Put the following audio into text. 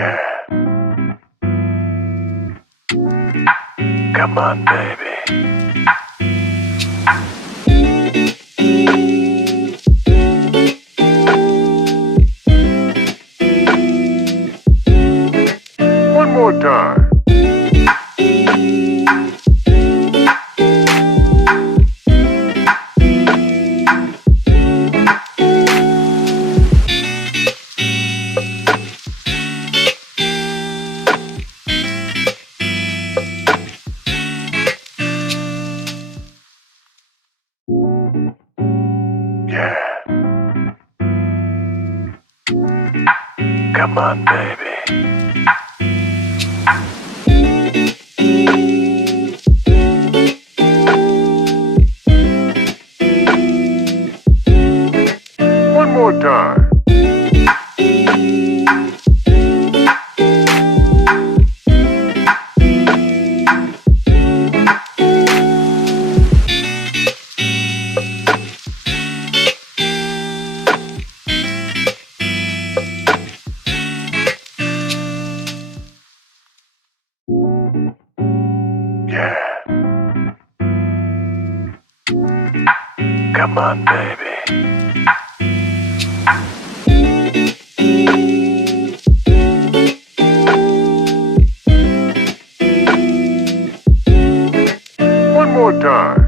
Yeah. Come on, baby. One more time. Yeah. Come on, baby. One more time. Yeah. Come on, baby. One more time.